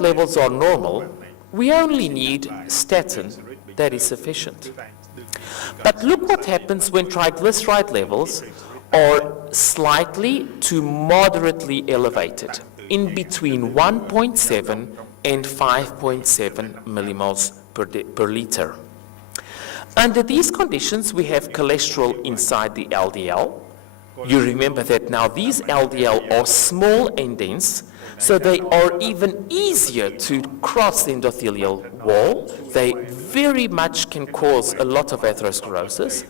levels are normal, we only need statin that is sufficient. But look what happens when triglyceride levels are slightly to moderately elevated, in between 1.7 and 5.7 millimoles per liter. Under these conditions, we have cholesterol inside the LDL. You remember that now these LDL are small and dense, so they are even easier to cross the endothelial wall. They very much can cause a lot of atherosclerosis.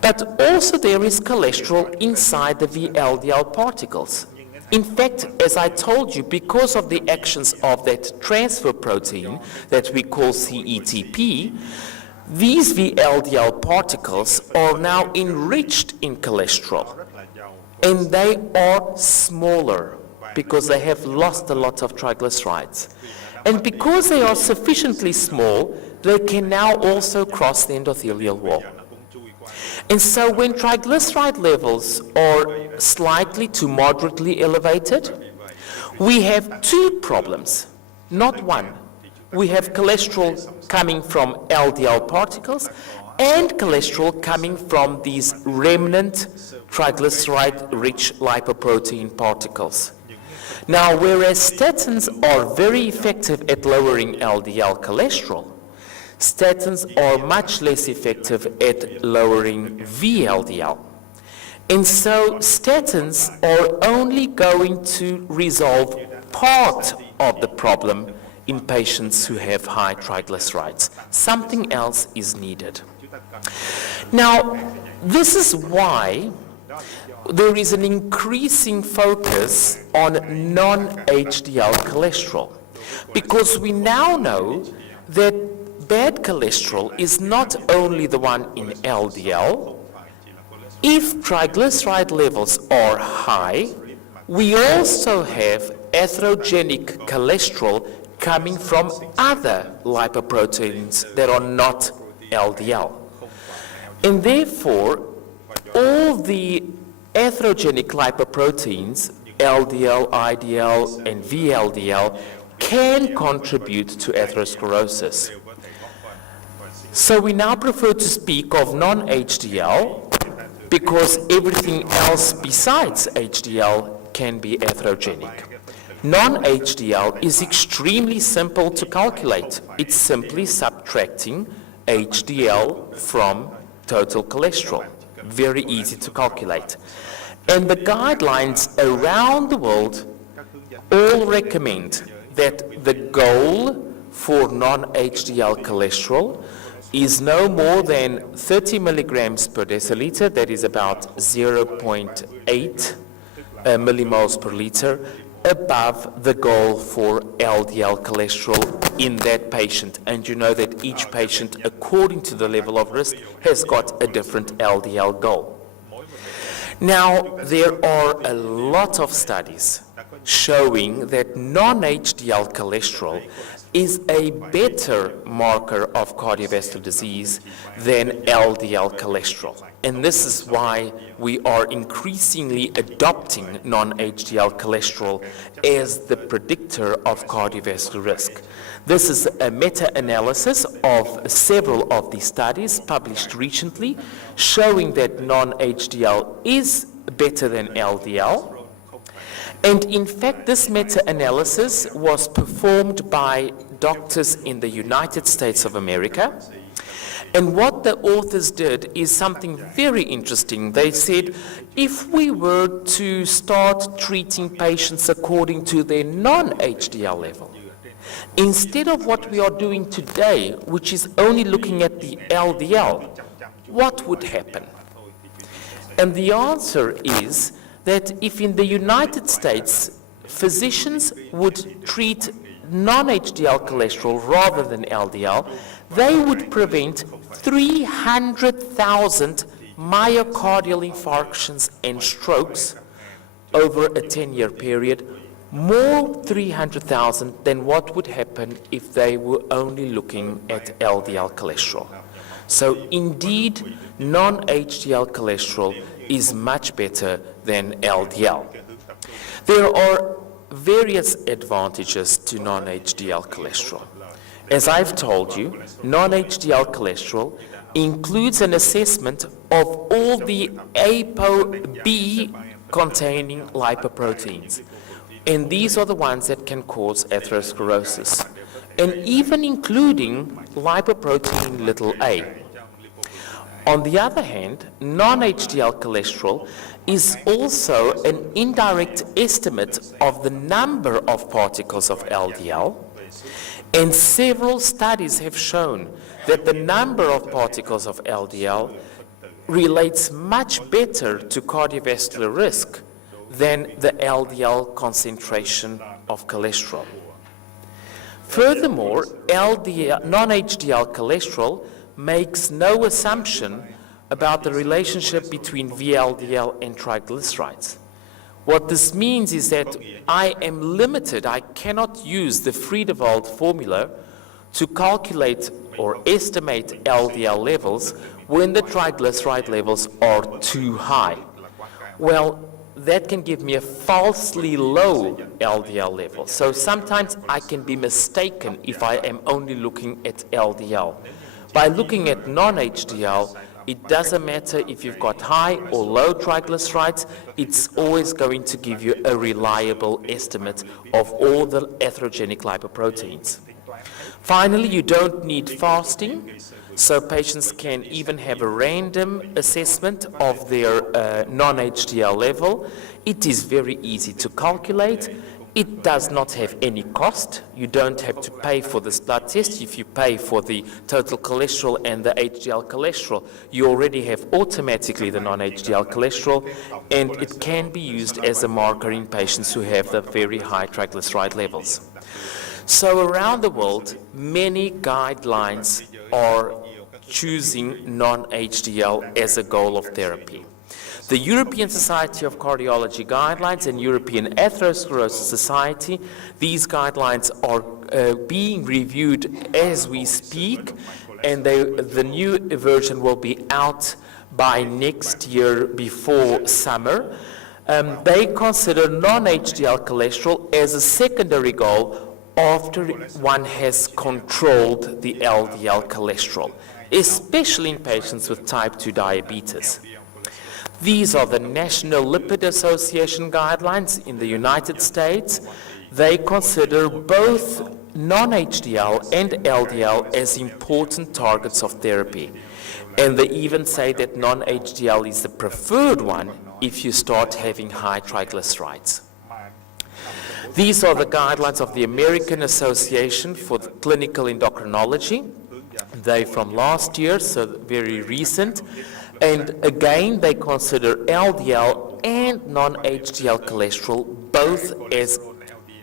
But also there is cholesterol inside the VLDL particles. In fact, as I told you, because of the actions of that transfer protein that we call CETP, these VLDL particles are now enriched in cholesterol, and they are smaller because they have lost a lot of triglycerides. And because they are sufficiently small, they can now also cross the endothelial wall. And so when triglyceride levels are slightly to moderately elevated, we have two problems, not one. We have cholesterol coming from LDL particles and cholesterol coming from these remnant triglyceride-rich lipoprotein particles. Now, whereas statins are very effective at lowering LDL cholesterol, statins are much less effective at lowering VLDL. And so statins are only going to resolve part of the problem in patients who have high triglycerides. Something else is needed. Now, this is why there is an increasing focus on non-HDL cholesterol, because we now know that bad cholesterol is not only the one in LDL. If triglyceride levels are high, we also have atherogenic cholesterol coming from other lipoproteins that are not LDL. And therefore, all the atherogenic lipoproteins, LDL, IDL, and VLDL, can contribute to atherosclerosis. So we now prefer to speak of non-HDL because everything else besides HDL can be atherogenic. Non-HDL is extremely simple to calculate. It's simply subtracting HDL from total cholesterol. Very easy to calculate. And the guidelines around the world all recommend that the goal for non-HDL cholesterol is no more than 30 milligrams per deciliter, that is about 0.8 millimoles per liter, above the goal for LDL cholesterol in that patient. And you know that each patient, according to the level of risk, has got a different LDL goal. Now, there are a lot of studies showing that non-HDL cholesterol is a better marker of cardiovascular disease than LDL cholesterol. And this is why we are increasingly adopting non-HDL cholesterol as the predictor of cardiovascular risk. This is a meta-analysis of several of these studies published recently, showing that non-HDL is better than LDL. And in fact, this meta-analysis was performed by doctors in the United States of America. And what the authors did is something very interesting. They said, if we were to start treating patients according to their non-HDL level, instead of what we are doing today, which is only looking at the LDL, what would happen? And the answer is that if in the United States, physicians would treat non-HDL cholesterol rather than LDL, they would prevent 300,000 myocardial infarctions and strokes over a 10-year period, more 300,000 than what would happen if they were only looking at LDL cholesterol. So indeed, non-HDL cholesterol is much better than LDL. There are various advantages to non-HDL cholesterol. As I've told you, non-HDL cholesterol includes an assessment of all the ApoB containing lipoproteins. And these are the ones that can cause atherosclerosis, and even including lipoprotein little a. On the other hand, non-HDL cholesterol is also an indirect estimate of the number of particles of LDL, and several studies have shown that the number of particles of LDL relates much better to cardiovascular risk than the LDL concentration of cholesterol. Furthermore, non-HDL cholesterol makes no assumption about the relationship between VLDL and triglycerides. What this means is that I am limited, I cannot use the Friedewald formula to calculate or estimate LDL levels when the triglyceride levels are too high. Well, that can give me a falsely low LDL level. So sometimes I can be mistaken if I am only looking at LDL. By looking at non-HDL, it doesn't matter if you've got high or low triglycerides, it's always going to give you a reliable estimate of all the atherogenic lipoproteins. Finally, you don't need fasting, so patients can even have a random assessment of their non-HDL level. It is very easy to calculate. It does not have any cost. You don't have to pay for this blood test. If you pay for the total cholesterol and the HDL cholesterol, you already have automatically the non-HDL cholesterol, and it can be used as a marker in patients who have the very high triglyceride levels. So around the world, many guidelines are choosing non-HDL as a goal of therapy. The European Society of Cardiology guidelines and European Atherosclerosis Society, these guidelines are being reviewed as we speak, and the new version will be out by next year before summer. They consider non-HDL cholesterol as a secondary goal after one has controlled the LDL cholesterol, especially in patients with type 2 diabetes. These are the National Lipid Association guidelines in the United States. They consider both non-HDL and LDL as important targets of therapy. And they even say that non-HDL is the preferred one if you start having high triglycerides. These are the guidelines of the American Association for Clinical Endocrinology. They're from last year, so very recent. And again, they consider LDL and non-HDL cholesterol both as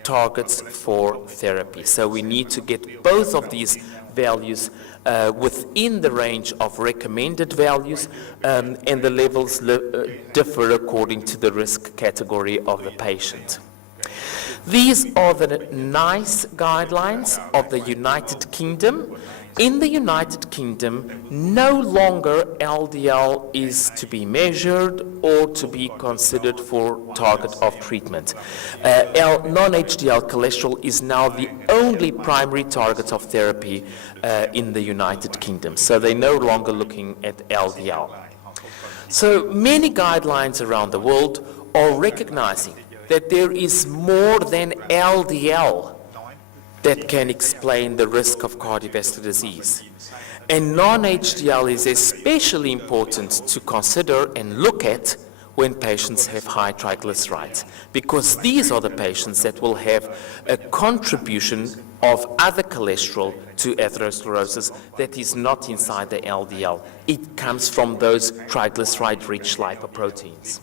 targets for therapy. So we need to get both of these values within the range of recommended values, and the levels differ according to the risk category of the patient. These are the NICE guidelines of the United Kingdom. In the United Kingdom, no longer LDL is to be measured or to be considered for target of treatment. Non-HDL cholesterol is now the only primary target of therapy in the United Kingdom. So they're no longer looking at LDL. So many guidelines around the world are recognizing that there is more than LDL that can explain the risk of cardiovascular disease. And non-HDL is especially important to consider and look at when patients have high triglycerides, because these are the patients that will have a contribution of other cholesterol to atherosclerosis that is not inside the LDL. It comes from those triglyceride-rich lipoproteins.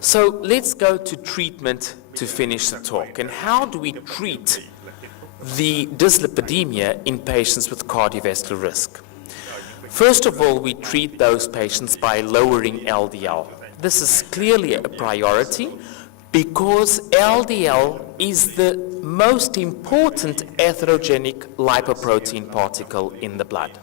So let's go to treatment to finish the talk. And how do we treat the dyslipidemia in patients with cardiovascular risk? First of all, we treat those patients by lowering LDL. This is clearly a priority because LDL is the most important atherogenic lipoprotein particle in the blood.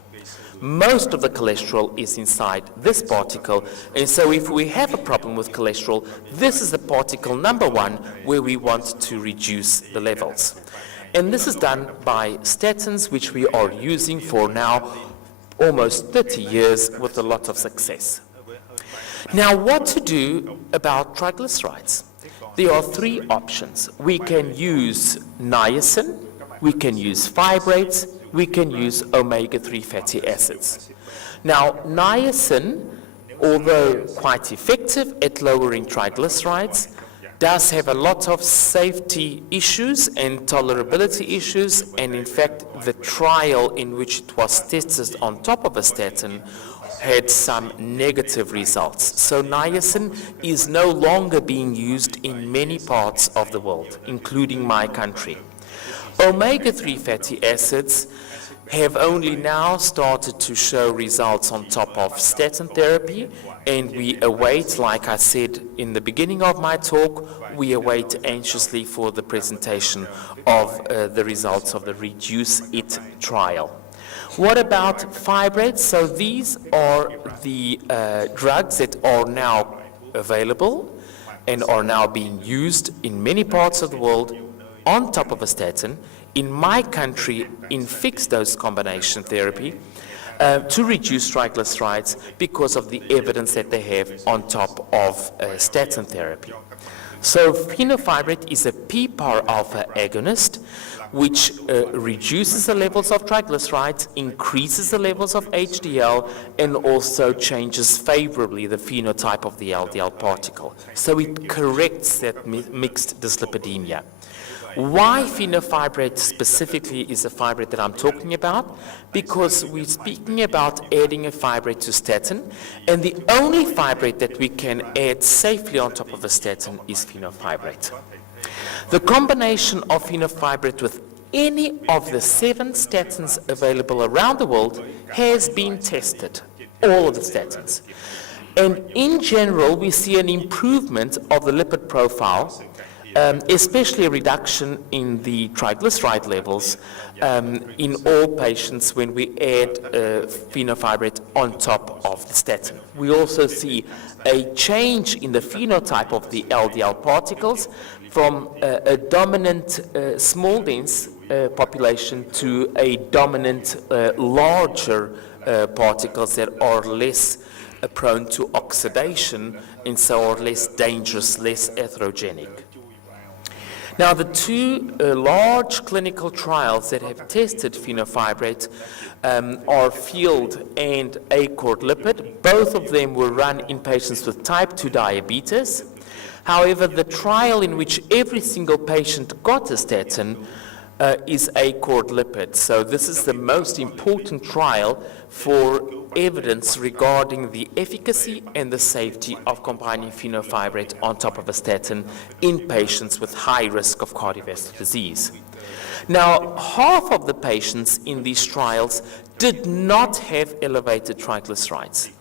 most of the cholesterol is inside this particle, and so if we have a problem with cholesterol, this is the particle number one where we want to reduce the levels. And this is done by statins, which we are using for now almost 30 years with a lot of success. Now, what to do about triglycerides? There are three options. We can use niacin, we can use fibrates, we can use omega-3 fatty acids. Now, niacin, although quite effective at lowering triglycerides, does have a lot of safety issues and tolerability issues, and in fact, the trial in which it was tested on top of a statin had some negative results. So niacin is no longer being used in many parts of the world, including my country. Omega-3 fatty acids have only now started to show results on top of statin therapy, and we await, like I said in the beginning of my talk, we await anxiously for the presentation of the results of the REDUCE-IT trial. What about fibrates? So these are the drugs that are now available and are now being used in many parts of the world on top of a statin, in my country in fixed dose combination therapy, to reduce triglycerides because of the evidence that they have on top of statin therapy. So fenofibrate is a PPAR alpha agonist, which reduces the levels of triglycerides, increases the levels of HDL, and also changes favorably the phenotype of the LDL particle. So it corrects that mixed dyslipidemia. Why fenofibrate specifically is a fibrate that I'm talking about? Because we're speaking about adding a fibrate to statin, and the only fibrate that we can add safely on top of a statin is fenofibrate. The combination of fenofibrate with any of the 7 statins available around the world has been tested, all of the statins. And in general, we see an improvement of the lipid profile, especially a reduction in the triglyceride levels in all patients when we add fenofibrate on top of the statin. We also see a change in the phenotype of the LDL particles from a dominant small dense population to a dominant larger particles that are less prone to oxidation and so are less dangerous, less atherogenic. Now, the 2 large clinical trials that have tested fenofibrate are FIELD and ACORD lipid. Both of them were run in patients with type 2 diabetes. However, the trial in which every single patient got a statin is ACORD lipid. So this is the most important trial for evidence regarding the efficacy and the safety of combining fenofibrate on top of a statin in patients with high risk of cardiovascular disease. Now, half of the patients in these trials did not have elevated triglycerides.